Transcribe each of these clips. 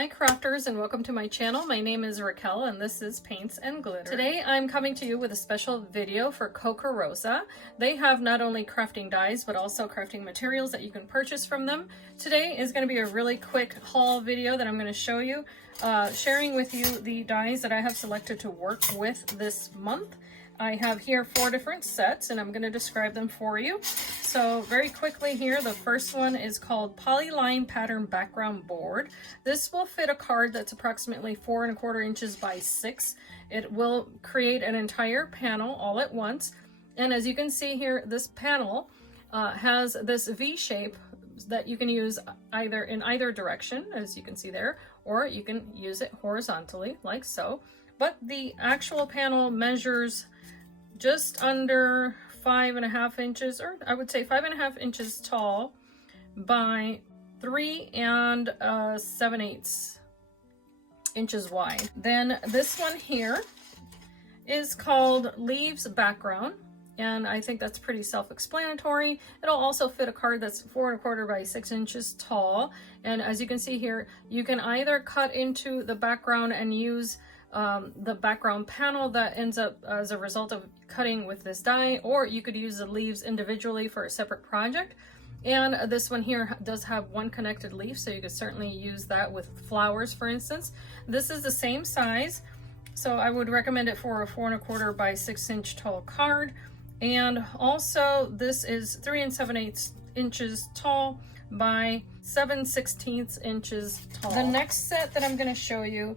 Hi crafters, and welcome to my channel. My name is Raquel and this is Paints and Glitter. Today I'm coming to you with a special video for Coca-Rosa. They have not only crafting dies but also crafting materials that you can purchase from them. Today is going to be a really quick haul video that I'm going to show you, sharing with you the dies that I have selected to work with this month. I have here 4 different sets and I'm going to describe them for you. So very quickly here, the first one is called Polyline Pattern Background Board. This will fit a card that's approximately 4 1/4 inches by 6. It will create an entire panel all at once. And as you can see here, this panel has this V shape that you can use either in either direction, as you can see there, or you can use it horizontally like so. But the actual panel measures just under 5 1/2 inches, or I would say 5 1/2 inches tall by 3 7/8 inches wide. Then this one here is called Leaves Background, and I think that's pretty self-explanatory. It'll also fit a card that's 4 1/4 by 6 inches tall, and as you can see here, you can either cut into the background and use the background panel that ends up as a result of cutting with this die, or you could use the leaves individually for a separate project. And this one here does have one connected leaf, so you could certainly use that with flowers, for instance. This is the same size, so I would recommend it for a 4 1/4 by 6 inch tall card. And also this is 3 7/8 inches tall by 7/16 inches tall. The next set that I'm going to show you,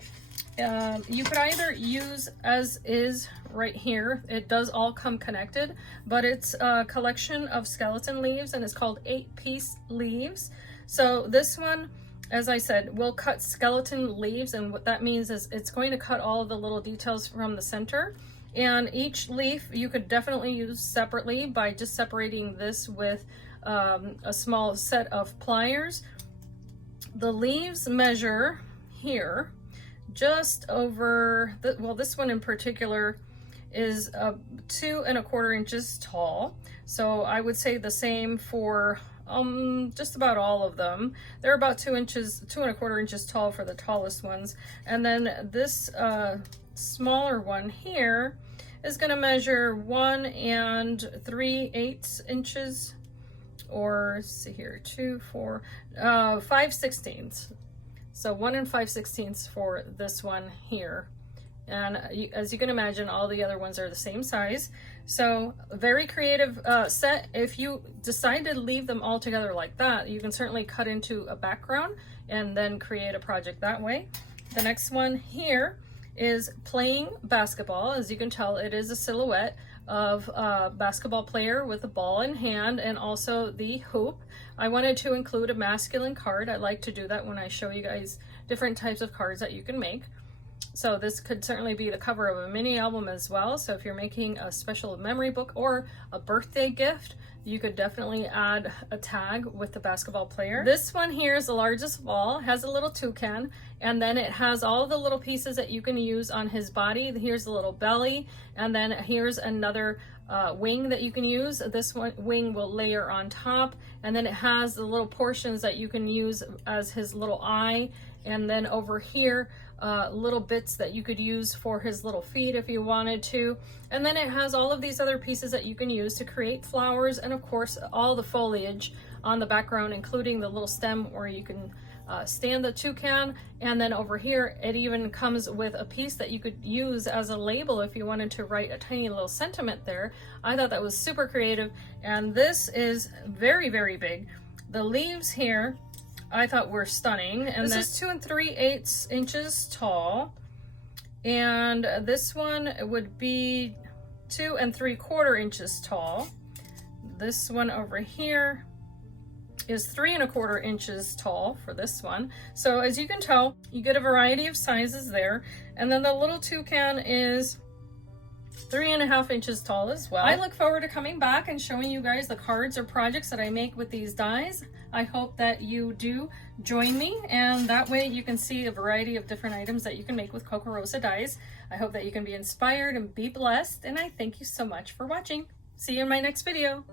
you could either use as is right here. It does all come connected, but it's a collection of skeleton leaves and it's called 8-piece leaves. So this one, as I said, will cut skeleton leaves, and what that means is it's going to cut all of the little details from the center. And each leaf you could definitely use separately by just separating this with a small set of pliers. The leaves measure here just over this one in particular is 2 1/4 inches tall, so I would say the same for just about all of them. They're about 2 1/4 inches tall for the tallest ones. And then this smaller one here is going to measure 1 3/8 inches, or let's see here, 2 4 5/16. So 1 5/16 for this one here. And as you can imagine, all the other ones are the same size. So very creative set. If you decide to leave them all together like that, you can certainly cut into a background and then create a project that way. The next one here is Playing Basketball. As you can tell, it is a silhouette of a basketball player with a ball in hand and also the hoop. I wanted to include a masculine card. I like to do that when I show you guys different types of cards that you can make. So this could certainly be the cover of a mini album as well. So if you're making a special memory book or a birthday gift, you could definitely add a tag with the basketball player. This one here is the largest of all, has a little toucan, and then it has all the little pieces that you can use on his body. Here's the little belly, and then here's another wing that you can use. This one wing will layer on top, and then it has the little portions that you can use as his little eye, and then over here little bits that you could use for his little feet if you wanted to. And then it has all of these other pieces that you can use to create flowers, and of course all the foliage on the background, including the little stem where you can stand the toucan. And then over here it even comes with a piece that you could use as a label if you wanted to write a tiny little sentiment there. I thought that was super creative, and this is very, very big. The leaves here I thought were stunning, and this is 2 3/8 inches tall, and this one would be 2 3/4 inches tall. This one over here is 3 1/4 inches tall for this one. So as you can tell, you get a variety of sizes there. And then the little toucan is 3 1/2 inches tall as well. I look forward to coming back and showing you guys the cards or projects that I make with these dies. I hope that you do join me, and that way you can see a variety of different items that you can make with Coca-Rosa dies. I hope that you can be inspired and be blessed, and I thank you so much for watching. See you in my next video.